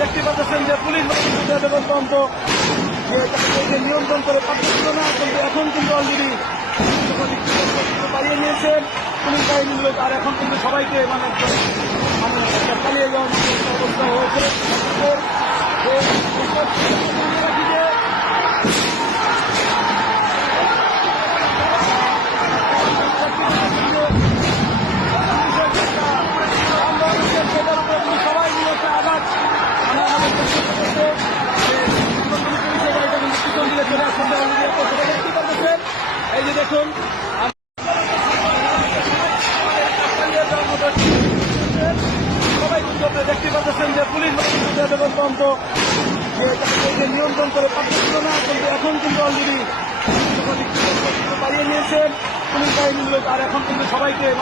দেখতে পাচ্ছেন যে পুলিশ তদন্ত যে নিয়ন্ত্রণ করে পারছিল না, কিন্তু এখন কিন্তু অলরেডি পালিয়ে নিয়েছেন পুলিশ বাহিনীর লোক। আর এখন কিন্তু সবাইকে মানে পালিয়ে যাওয়ার অবস্থা হয়েছে। সবাই নিয়ে একটা আঘাত পিছন দিকে চলে আসছেন। এই যে দেখুন সবাই কিন্তু আপনি দেখতে পাচ্ছেন যে পুলিশ তদন্ত যে নিয়ন্ত্রণ করে পারছিল না, কিন্তু এখন কিন্তু অলরেডি পালিয়ে নিয়েছেন পুলিশ বাহিনীর লোক। আর এখন কিন্তু সবাইকে